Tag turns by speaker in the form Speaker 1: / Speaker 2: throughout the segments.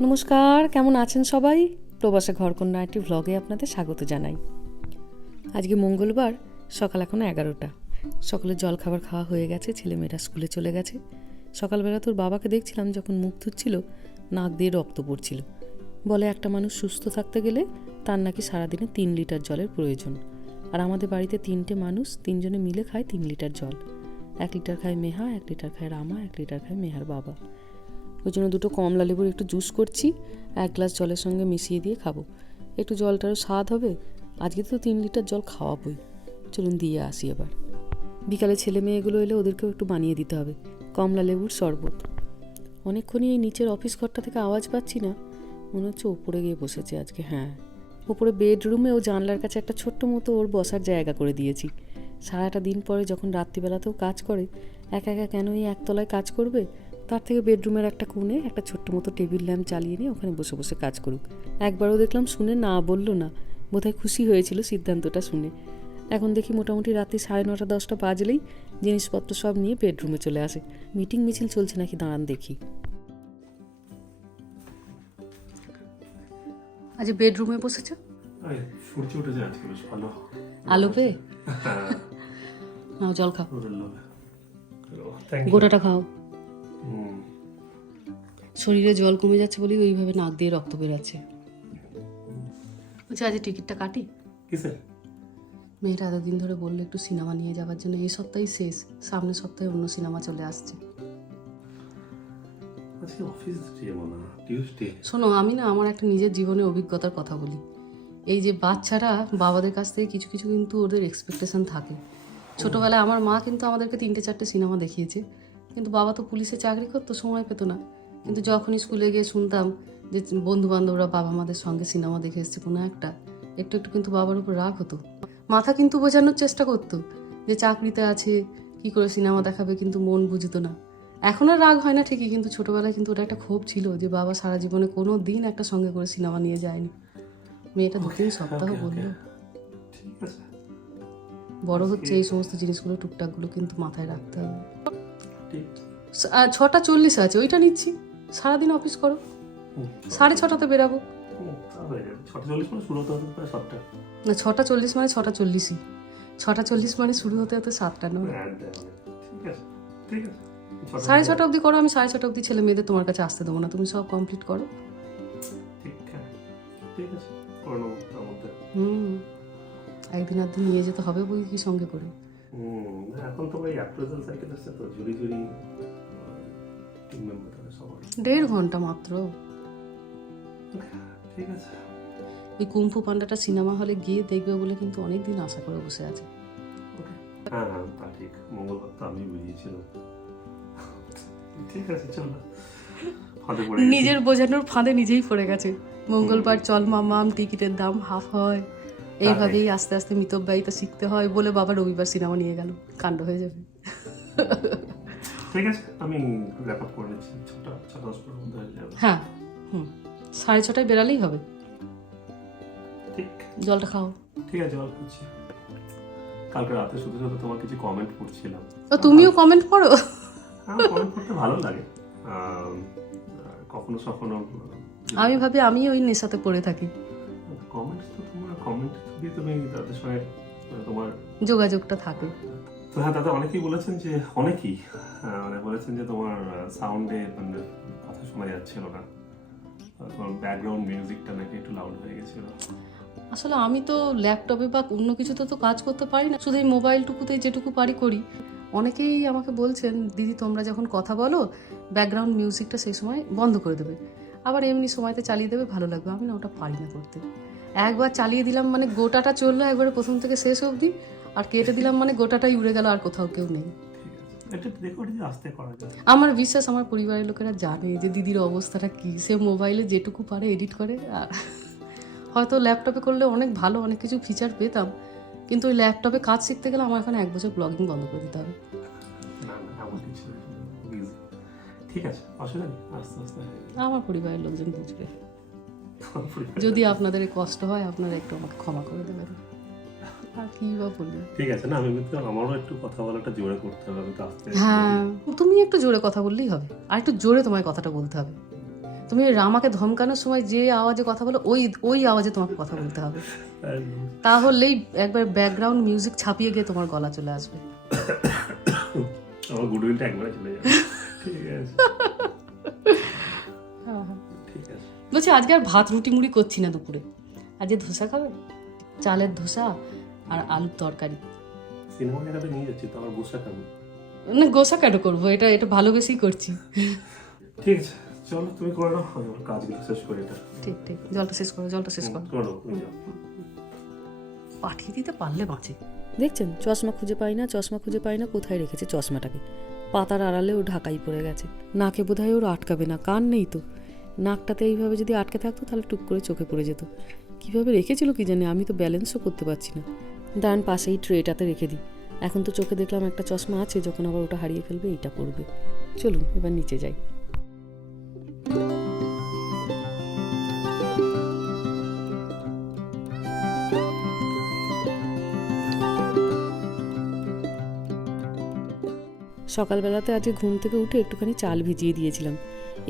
Speaker 1: নমস্কার, কেমন আছেন সবাই? প্রবাসে ঘরকন্যা একটি ভ্লগে আপনাদের স্বাগত জানাই। আজকে মঙ্গলবার, সকাল এখন এগারোটা। সকালে জল খাবার খাওয়া হয়ে গেছে, ছেলেমেয়েরা স্কুলে চলে গেছে। সকালবেলা তোর বাবাকে দেখছিলাম যখন মুখ ধুচ্ছিল, নাক দিয়ে রক্ত পড়ছিল। বলে একটা মানুষ সুস্থ থাকতে গেলে তার নাকি সারাদিনে তিন লিটার জলের প্রয়োজন। আর আমাদের বাড়িতে তিনটে মানুষ, তিনজনে মিলে খায় তিন লিটার জল। এক লিটার খায় মেহা, এক লিটার খায় রামা, এক লিটার খায় মেহার বাবা। ওই জন্য দুটো কমলা লেবুর একটু জুস করছি, এক গ্লাস জলের সঙ্গে মিশিয়ে দিয়ে খাব। একটু জলটারও স্বাদ হবে, আজকে তো তিন লিটার জল খাওয়াবই। চলুন দিয়ে আসি এবার। বিকালে ছেলে মেয়েগুলো এলে ওদেরকেও একটু বানিয়ে দিতে হবে, কমলা লেবুর শরবত। অনেকক্ষণই এই নিচের অফিস ঘরটা থেকে আওয়াজ পাচ্ছি না, মনে হচ্ছে ওপরে গিয়ে বসেছে আজকে হ্যাঁ। ওপরে বেডরুমে ও জানলার কাছে একটা ছোট্ট মতো ওর বসার জায়গা করে দিয়েছি। সারাটা দিন পরে যখন রাত্রিবেলাতেও কাজ করে, একা একা কেন এই একতলায় কাজ করবে? তার থেকে বেডরুমের একটা কোণে একটা ছোট্ট মতো টেবিল ল্যাম্প চালিয়ে নিয়ে ওখানে বসে বসে কাজ করুক। একবারও দেখলাম শুনে না বলল না। বোধহয় খুশি হয়েছিল সিদ্ধান্তটা শুনে। এখন দেখি মোটামুটি রাতে সাড়ে নটা দশটা বাজলেই জিনিসপত্র সব নিয়ে বেডরুমে চলে আসে। মিটিং মিছিল চলছে নাকি দাঁড়ান দেখি। আজ বেডরুমে বসেছ?
Speaker 2: সূর্য উঠেছে আজকে বেশ ভালো।
Speaker 1: আলো পেয়ে? নাও জল খাও। গোটাটা খাও। শরীরে জল কমে যাচ্ছে বলেই ওইভাবে নাক দিয়ে রক্ত বেরাচ্ছে। বলছি আজ টিকিটটা কাটি?
Speaker 2: কিসের
Speaker 1: মেয়েটা এতদিন ধরে বলল একটু সিনেমা নিয়ে যাওয়ার জন্য। এই সপ্তাহেই শেষ সামনের সপ্তাহে অন্য সিনেমা চলে আসছে। শোনো আমি না আমার একটা নিজের জীবনের অভিজ্ঞতার কথা বলি। এই যে বাচ্চারা বাবাদের কাছ থেকে কিছু কিছু কিন্তু ওদের এক্সপেকটেশন থাকে। ছোটোবেলায় আমার মা কিন্তু আমাদেরকে তিনটে চারটে সিনেমা দেখিয়েছে। কিন্তু বাবা তো পুলিশে চাকরি করতো সময় পেতো না। কিন্তু যখনই স্কুলে গিয়ে শুনতাম যে বন্ধু বান্ধবরা বাবা মাদের সঙ্গে সিনেমা দেখে এসছে কোনো একটা একটু একটু কিন্তু বাবার উপর রাগ হতো। মাথা কিন্তু বোঝানোর চেষ্টা করতো যে চাকরিতে আছে কি করে সিনেমা দেখাবে কিন্তু মন বুঝতো না। এখন আর রাগ হয় না ঠিকই কিন্তু ছোটোবেলায় কিন্তু ওটা একটা ক্ষোভ ছিল যে বাবা সারা জীবনে কোনো দিন একটা সঙ্গে করে সিনেমা নিয়ে যায়নি। মেয়েটা দু তিন সপ্তাহ বলল। বড় হচ্ছে এই সমস্ত জিনিসগুলো টুকটাকগুলো কিন্তু মাথায় রাখতে হবে। ছটা চল্লিশ আছে ওইটা নিচ্ছি। সারাদিন অফিস করো। সাড়ে ছটাতে বেরাবো।
Speaker 2: মানে
Speaker 1: না ছটা চল্লিশ মানে ছটা চল্লিশই। ছটা চল্লিশ মানে শুরু হতে হতে সাতটা নয়
Speaker 2: হ্যাঁ,
Speaker 1: সাড়ে ছটা অবধি করো আমি সাড়ে ছটা অবধি ছেলে মেয়েদের তোমার কাছে আসতে দেবো না। তুমি সব কমপ্লিট করো।
Speaker 2: হ্যাঁ
Speaker 1: হুম একদিন আধদিন নিয়ে যেতে হবে বই কি সঙ্গে করে।
Speaker 2: এখন তো অ্যাপ্রেজাল সাইকেল আসছে তো ঝুড়ি ঝুড়ি। টিম মেম্বার সবার।
Speaker 1: দেড় ঘণ্টা মাত্র।
Speaker 2: ঠিক আছে।
Speaker 1: ওই কুম্ফু পান্ডাটা সিনেমা হলে গিয়ে দেখবে বলে কিন্তু অনেক দিন আশা করে বসে আছে।
Speaker 2: হ্যাঁ হ্যাঁ তা ঠিক। মঙ্গলবার তো আমি ঠিক আছে চল।
Speaker 1: নিজের বোঝানোর ফাঁদে নিজেই পড়ে গেছে। মঙ্গলবার চল মামাম টিকিটের দাম হাফ হয়। এইভাবেই আস্তে আস্তে মিতব্যয়িতা শিখতে হয় বলে বাবা রবিবার সিনেমা নিয়ে গেল। কাণ্ড হয়ে যাবে।
Speaker 2: ঠিক আছে আমি র্যাপ আপ করে নিচ্ছি ছটা ছটা দশ পনেরো মধ্যে হয়ে যাবে
Speaker 1: হ্যাঁ হুম সাড়ে ছটায় বেরালেই হবে
Speaker 2: ঠিক
Speaker 1: জলটা খাও
Speaker 2: ঠিক আছে জল কালকে রাতে তোমার কিছু কমেন্ট পড়ছিলাম
Speaker 1: ও তুমিও কমেন্ট করো
Speaker 2: আমার কমেন্ট ভালো লাগে কখনো সখনো
Speaker 1: আমি ভাবি আমি ওই নেশাতে পড়ে থাকি
Speaker 2: কমেন্ট তো তোমার কমেন্ট দিয়ে তুমি তাদের সঙ্গে তোমার
Speaker 1: যোগাযোগটা থাকে
Speaker 2: তো হ্যাঁ দাদা, অনেকেই বলেছেন যে, অনেকেই মানে বলেছেন যে তোমার সাউন্ডে মানে কথা শোনা যাচ্ছিল না। তোমার ব্যাকগ্রাউন্ড মিউজিকটা নাকি একটু লাউড হয়ে গেছিল।
Speaker 1: আসলে আমি তো ল্যাপটপে বা অন্য কিছুতে তো কাজ করতে পারি না, শুধু এই মোবাইলটুকুতেই যেটুকু পারি করি। অনেকেই আমাকে বলছেন, দিদি, তোমরা যখন কথা বলো ব্যাকগ্রাউন্ড মিউজিকটা সেই সময় বন্ধ করে দেবে। আবার এমনি সময়তে চালিয়ে দেবে, ভালো লাগবে। আমি না, ওটা পারি না করতে। একবার চালিয়ে দিলাম মানে গোটাটা চলল একবারে প্রথম থেকে শেষ অবধি। আর কেটে দিলাম মানে গোটাটাই উড়ে গেল আর কোথাও কেউ নেই। আমার বিশ্বাস আমার পরিবারের লোকেরা জানে যে দিদির অবস্থাটা কী। সে মোবাইলে যেটুকু পারে এডিট করে আর হয়তো ল্যাপটপে করলে অনেক ভালো অনেক কিছু ফিচার পেতাম। কিন্তু ওই ল্যাপটপে কাজ শিখতে গেলে আমার এখন এক বছর ব্লগিং বন্ধ করে দিতে হবে।
Speaker 2: ঠিক আছে।
Speaker 1: আমার পরিবারের লোকজন বুঝবে। যদি আপনাদের কষ্ট হয় আপনারা একটু আমাকে ক্ষমা করে দেবেন। আর কি বা বলি
Speaker 2: ঠিক আছে না আমি কিন্তু আমারও একটু কথা বলাটা জোরে করতে হবে আমি আস্তে
Speaker 1: হ্যাঁ। তুমি একটু জোরে কথা বললেই হবে। আর একটু জোরে তোমায় কথাটা বলতে হবে।
Speaker 3: তুমি রামাকে ধমকানোর সময় যে আওয়াজে কথা বলো ওই ওই আওয়াজে তোমাকে কথা বলতে হবে। তাহলেই একবার ব্যাকগ্রাউন্ড মিউজিক ছাপিয়ে গিয়ে তোমার গলা চলে আসবে।
Speaker 2: আমার গুডউইলটা একবারে চলে যাবে। ঠিক আছে।
Speaker 3: বলছি আজকে আর ভাত রুটি মুড়ি করছি না দুপুরে। আজকে ধোসা খাবে? চালের ধোসা? আর আলুর তরকারি।
Speaker 2: সিনেমা দেখাতে নিয়ে যাচ্ছি তো আমার বসে খাব
Speaker 3: না গোসা কেন করব এটা এটা ভালোবেসেই করছি।
Speaker 2: ঠিক আছে চলো তুমি করে নাও আমার কাজগুলো শেষ করি এটা।
Speaker 3: ঠিক ঠিক জলটা শেষ করো জলটা শেষ করো। পাঠিয়ে দিতে পারলে বাঁচে। দেখছেন চশমা খুঁজে পাই না চশমা খুঁজে পাই না কোথায় রেখেছে চশমাটাকে? পাতার আড়ালে ও ঢাকাই পড়ে গেছে। নাকে বোধহয় ওর আটকাবে না কান নেই তো। নাকটাতে এইভাবে যদি আটকে থাকতো তাহলে টুক করে চোখে পড়ে যেত। কীভাবে রেখেছিল কি জানি আমি তো ব্যালেন্সও করতে পারছি না। দাঁড়ান পাশেই ট্রেটাতে রেখে দিই। এখন তো চোখে দেখলাম একটা চশমা আছে, যখন আবার ওটা হারিয়ে ফেলবে, এইটা পড়বে চলুন, এবার নিচে যাই। সকালবেলাতে আজকে ঘুম থেকে উঠে একটুখানি চাল ভিজিয়ে দিয়েছিলাম।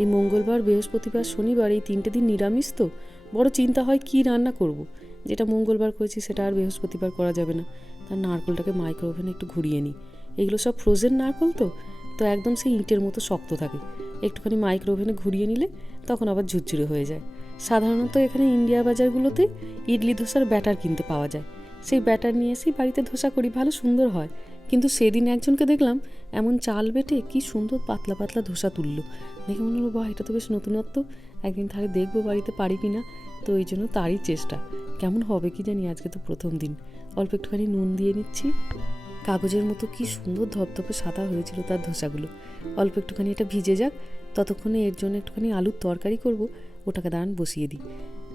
Speaker 3: এই মঙ্গলবার, বৃহস্পতিবার, শনিবার এই তিনটে দিন নিরামিষ তো? বড় চিন্তা হয়, কি রান্না করব। যেটা মঙ্গলবার করেছি সেটা আর বৃহস্পতিবার করা যাবে না। তার নারকলটাকে মাইক্রো ওভেনে একটু ঘুরিয়ে নিই। এগুলো সব ফ্রোজেন নারকল তো? তো একদম সেই ইঁটের মতো শক্ত থাকে। একটুখানি মাইক্রো ওভেনে ঘুরিয়ে নিলে তখন আবার ঝুরঝুরে হয়ে যায়। সাধারণত এখানে ইন্ডিয়া বাজারগুলোতে ইডলি ধোসার ব্যাটার কিনতে পাওয়া যায়। সেই ব্যাটার নিয়ে এসেই বাড়িতে ধোসা করি, ভালো সুন্দর হয়। কিন্তু সেদিন একজনকে দেখলাম এমন চাল বেটে কি সুন্দর পাতলা পাতলা ধোসা তুললো। দেখে মনে হলো, বাহ, এটা তো বেশ নতুনত্ব। একদিন তাহলে দেখব বাড়িতে পারি কি না তো এই জন্য তারই চেষ্টা। কেমন হবে কি জানি আজকে তো প্রথম দিন। অল্প একটুখানি নুন দিয়ে নিচ্ছি। কাগজের মতো কি সুন্দর ধপধপে সাদা হয়েছিল তার ধোসাগুলো। অল্প একটুখানি এটা ভিজে যাক। ততক্ষণে এর জন্য একটুখানি আলুর তরকারি করব। ওটাকে দাঁড়ান বসিয়ে দিই।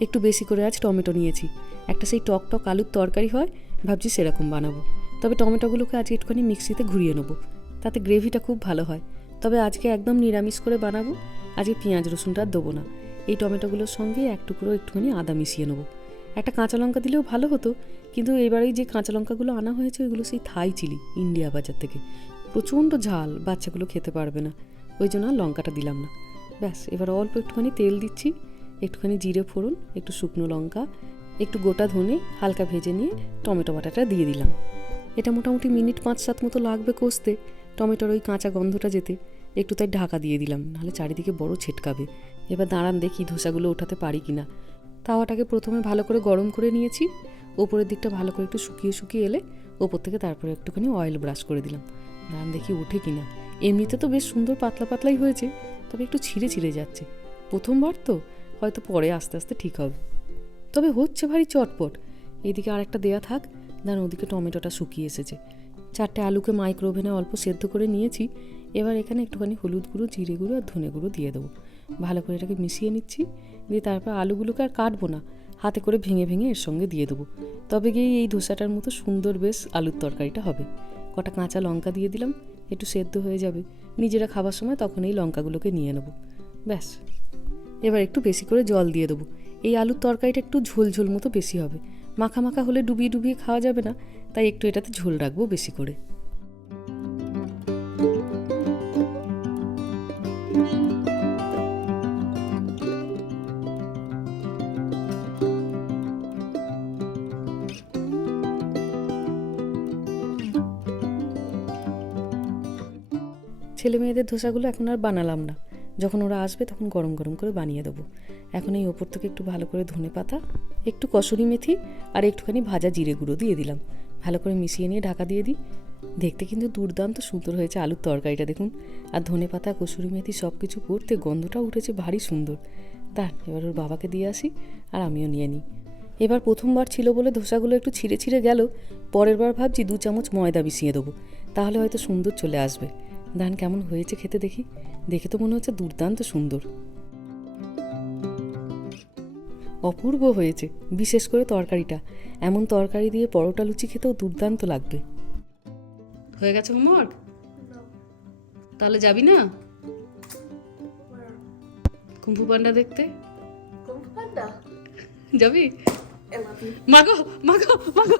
Speaker 3: একটু বেশি করে আজ টমেটো নিয়েছি। একটা সেই টক টক আলুর তরকারি হয়, ভাবছি সেরকম বানাবো। তবে টমেটোগুলোকে আজকে একটুখানি মিক্সিতে ঘুরিয়ে নেব। তাতে গ্রেভিটা খুব ভালো হয়। তবে আজকে একদম নিরামিষ করে বানাবো। আজকে পেঁয়াজ রসুনটা দেবো না। এই টমেটোগুলোর সঙ্গে এক টুকরো একটুখানি আদা মিশিয়ে নেব। একটা কাঁচা লঙ্কা দিলেও ভালো হতো, কিন্তু এবারেই যে কাঁচা লঙ্কাগুলো আনা হয়েছে ওইগুলো সেই থাই চিলি, ইন্ডিয়া বাজার থেকে। প্রচণ্ড ঝাল, বাচ্চাগুলো খেতে পারবে না। ওই জন্য আর লঙ্কাটা দিলাম না। ব্যাস, এবার অল্প একটুখানি তেল দিচ্ছি, একটুখানি জিরে ফোড়ন, একটু শুকনো লঙ্কা, একটু গোটা ধনে, হালকা ভেজে নিয়ে টমেটো বাটাটা দিয়ে দিলাম। এটা মোটামুটি মিনিট পাঁচ সাত মতো লাগবে কষতে, টমেটোর ওই কাঁচা গন্ধটা যেতে। একটু তাই ঢাকা দিয়ে দিলাম, নাহলে চারিদিকে বড় ছেটকাবে। এবার দাঁড়ান দেখি ধোসাগুলো ওঠাতে পারি কি না তাওয়াটাকে প্রথমে ভালো করে গরম করে নিয়েছি। ওপরের দিকটা ভালো করে একটু শুকিয়ে শুকিয়ে এলে ওপর থেকে তারপরে একটুখানি অয়েল ব্রাশ করে দিলাম। দাঁড়ান দেখি ওঠে কি না এমনিতে তো বেশ সুন্দর পাতলা পাতলাই হয়েছে, তবে একটু ছিঁড়ে ছিঁড়ে যাচ্ছে। প্রথমবার তো, হয়তো পরে আস্তে আস্তে ঠিক হবে। তবে হচ্ছে ভারী চটপট। এদিকে আর একটা দেয়া থাক। দেন ওদিকে টমেটোটা শুকিয়ে এসেছে। চারটে আলুকে মাইক্রো ওভেনে অল্প সেদ্ধ করে নিয়েছি। এবার এখানে একটুখানি হলুদ গুঁড়ো, জিরে গুঁড়ো আর ধনে গুঁড়ো দিয়ে দেবো। ভালো করে এটাকে মিশিয়ে নিচ্ছি। দিয়ে তারপর আলুগুলোকে আর কাটবো না। হাতে করে ভেঙে ভেঙে এর সঙ্গে দিয়ে দেবো। তবে গিয়ে এই ধোসাটার মতো সুন্দর বেশ আলুর তরকারিটা হবে। কটা কাঁচা লঙ্কা দিয়ে দিলাম, একটু সেদ্ধ হয়ে যাবে। নিজেরা খাবার সময় তখন এই লঙ্কাগুলোকে নিয়ে নেব। ব্যাস। এবার একটু বেশি করে জল দিয়ে দেবো। এই আলুর তরকারিটা একটু ঝোল ঝোল মতো বেশি হবে। মাখা মাখা হলে ডুবিয়ে ডুবিয়ে খাওয়া যাবে না, তাই একটু এটাতে ঝোল রাখব বেশি করে। ছেলে মেয়েদের ধোসাগুলো এখন আর বানালাম না। যখন ওরা আসবে তখন গরম গরম করে বানিয়ে দেবো। এখন এই ওপর থেকে একটু ভালো করে ধনে পাতা, একটু কসুরি মেথি আর একটুখানি ভাজা জিরে গুঁড়ো দিয়ে দিলাম। ভালো করে মিশিয়ে নিয়ে ঢাকা দিয়ে দিই। দেখতে কিন্তু দুর্দান্ত সুন্দর হয়েছে আলুর তরকারিটা, দেখুন। আর ধনে পাতা, কসুরি মেথি সব কিছু করতে গন্ধটাও উঠেছে ভারী সুন্দর। দাঁড়, এবার ওর বাবাকে দিয়ে আসি আর আমিও নিয়ে নিই। এবার প্রথমবার ছিল বলে ধোসাগুলো একটু ছিঁড়ে ছিঁড়ে গেল, পরের বার ভাবছি দু চামচ ময়দা মিশিয়ে দেবো। তাহলে হয়তো সুন্দর চলে আসবে। ধান কেমন হয়েছে খেতে দেখি? দেখে তো মনে হচ্ছে দুর্দান্ত সুন্দর। অপূর্ব হয়েছে বিশেষ করে তরকারিটা। এমন তরকারি দিয়ে পরোটা লুচি খেতেও দুর্দান্ত লাগবে। হয়ে গেছে হোমওয়ার্ক? তাহলে যাবি না? কুম্ভু পান্ডা দেখতে? যাবি? মাগো মাগো মাগো।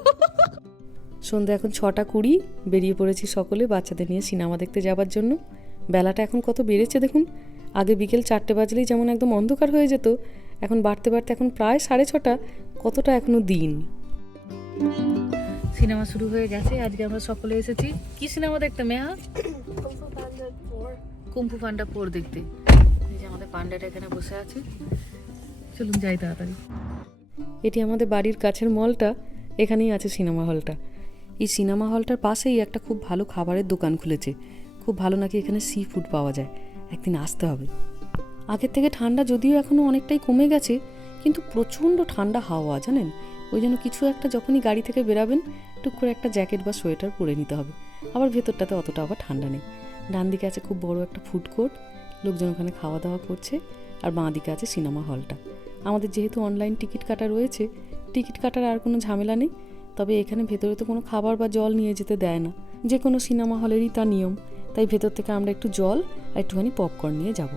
Speaker 3: সন্ধ্যা এখন ছটা কুড়ি বেরিয়ে পড়েছি সকলে বাচ্চাদের নিয়ে সিনেমা দেখতে যাবার জন্য। বেলাটা এখন কত বেড়েছে দেখুন। আগে বিকেল চারটে বাজলেই যেমন একদম অন্ধকার হয়ে যেত এখন বাড়তে বাড়তে এখন প্রায় সাড়ে ছটা কতটা এখনও দিন। সিনেমা শুরু হয়ে গেছে আজকে আমরা সকলে এসেছি। কি সিনেমা দেখতে মেহা? কুম্ফু পান্ডা ফোর দেখতে। এই যে আমাদের পান্ডাটা এখানে বসে আছে। চলুন যাই তাড়াতাড়ি। এটি আমাদের বাড়ির কাছের মলটা এখানেই আছে সিনেমা হলটা। এই সিনেমা হলটার পাশেই একটা খুব ভালো খাবারের দোকান খুলেছে। খুব ভালো নাকি এখানে সি ফুড পাওয়া যায়। একদিন আসতে হবে। আগের থেকে ঠান্ডা যদিও এখনও অনেকটাই কমে গেছে, কিন্তু প্রচণ্ড ঠান্ডা হাওয়া, জানেন? ওই জন্য কিছু একটা যখনই গাড়ি থেকে বেরাবেন, টুক করে একটা জ্যাকেট বা সোয়েটার পরে নিতে হবে। আবার ভেতরটাতে অতটা আবার ঠান্ডা নেই। ডান দিকে আছে খুব বড় একটা ফুড কোর্ট লোকজন ওখানে খাওয়া দাওয়া করছে, আর বাঁ দিকে আছে সিনেমা হলটা। আমাদের যেহেতু অনলাইন টিকিট কাটা রয়েছে টিকিট কাটার আর কোনো ঝামেলা নেই। তবে এখানে ভেতরে তো কোনো খাবার বা জল নিয়ে যেতে দেয় না। যে কোনো সিনেমা হলেরই তা নিয়ম। তাই ভেতর থেকে আমরা একটু জল আর একটুখানি পপকর্ন নিয়ে যাব।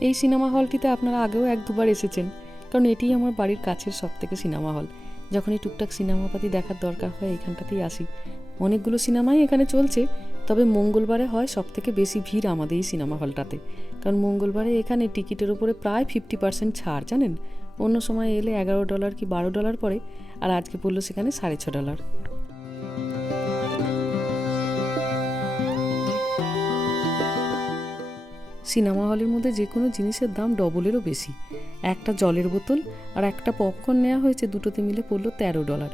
Speaker 3: এই সিনেমা হলটিতে আপনারা আগেও এক দুবার এসেছেন, কারণ এটিই আমার বাড়ির কাছের সব থেকে সিনেমা হল। যখনই টুকটাক সিনেমাপাতি দেখার দরকার হয় এখানটাতেই আসি। অনেকগুলো সিনেমাই এখানে চলছে, তবে মঙ্গলবারে হয় সব থেকে বেশি ভিড় আমাদের এই সিনেমা হলটাতে। কারণ মঙ্গলবারে এখানে টিকিটের উপরে প্রায় ফিফটি পার্সেন্ট ছাড়, জানেন? অন্য সময় এলে এগারো ডলার কি বারো ডলার পড়ে আর আজকে পড়ল সেখানে সাড়ে ছ ডলার। সিনেমা হলের মধ্যে যে কোনো জিনিসের দাম ডবলেরও বেশি। একটা জলের বোতল আর একটা পপকর্ন নেওয়া হয়েছে দুটোতে মিলে পড়ল তেরো ডলার।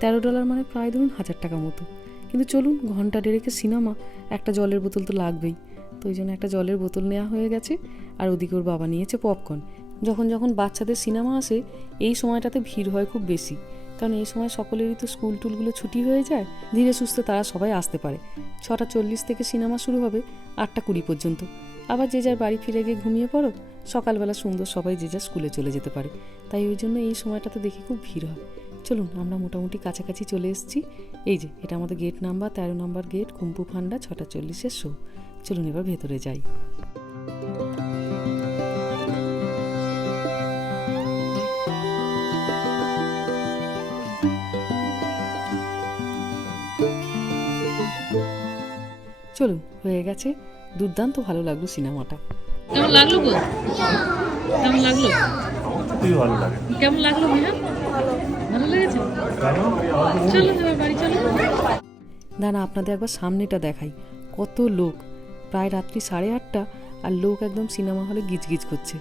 Speaker 3: তেরো ডলার মানে প্রায় ধরুন হাজার টাকা মতো। কিন্তু চলুন, ঘণ্টা ডেরেকে সিনেমা, একটা জলের বোতল তো লাগবেই। তো ওই জন্য একটা জলের বোতল নেওয়া হয়ে গেছে আর ওদিকে ওর বাবা নিয়েছে পপকর্ন। যখন যখন বাচ্চাদের সিনেমা আসে, এই সময়টাতে ভিড় হয় খুব বেশি। কারণ এই সময় সকলেরই তো স্কুল টুলগুলো ছুটি হয়ে যায়, ধীরে সুস্থে তারা সবাই আসতে পারে। ছটা চল্লিশ থেকে সিনেমা শুরু হবে আটটা কুড়ি পর্যন্ত। আবার যে যার বাড়ি ফিরে গিয়ে ঘুমিয়ে পড়ো, সকালবেলা সুন্দর সবাই যে যার স্কুলে চলে যেতে পারে। তাই ওই জন্য এই সময়টাতে দেখি খুব ভিড় হয়। চলুন, আমরা মোটামুটি কাছাকাছি চলে এসেছি। এই যে, এটা আমাদের গেট নাম্বার তেরো number gate Kung Fu Panda, ছটা চল্লিশের শো চলুন এবার ভেতরে যাই। চলুন হয়ে গেছে দুর্দান্ত ভালো লাগল সিনেমাটা। কেমন লাগল গো কেমন লাগল?
Speaker 2: খুবই ভালো লাগে।
Speaker 3: কেমন লাগল ভালো লেগেছে? চলো এবার বাড়ি চলো। দাঁড়া আপনাদের একবার সামনেটা দেখাই। কত লোক। প্রায় রাত্রি সাড়ে আটটা আর লোক একদম সিনেমা হলে গিজগিজ করছে।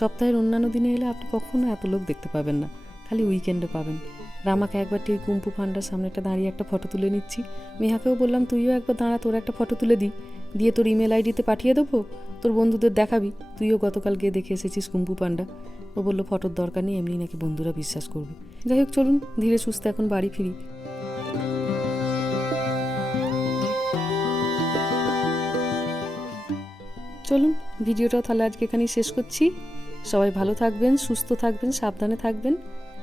Speaker 3: সপ্তাহের অন্যান্য দিনে এলে আপনি কখনো এত লোক দেখতে পাবেন না। খালি উইকেন্ডে পাবেন। রামাকে একবার ঠিক কুম্পু ফান্ডার সামনেটা দাঁড়িয়ে একটা ফটো তুলে নিচ্ছি। মেহাকেও বললাম, তুইও একবার দাঁড়া, তোর একটা ফটো তুলে দিই। দিয়ে তোর ইমেল আইডিতে পাঠিয়ে দেবো? তোর বন্ধুদের দেখাবি? তুইও গতকাল গিয়ে দেখে এসেছিস কুম্পু পান্ডা। ও বলল ফটোর দরকার নেই এমনি নাকি বন্ধুরা বিশ্বাস করবে। যাই হোক, চলুন, ধীরে সুস্থে এখন বাড়ি ফিরি। চলুন ভিডিওটা তাহলে আজকে এখানেই শেষ করছি। সবাই ভালো থাকবেন, সুস্থ থাকবেন, সাবধানে থাকবেন।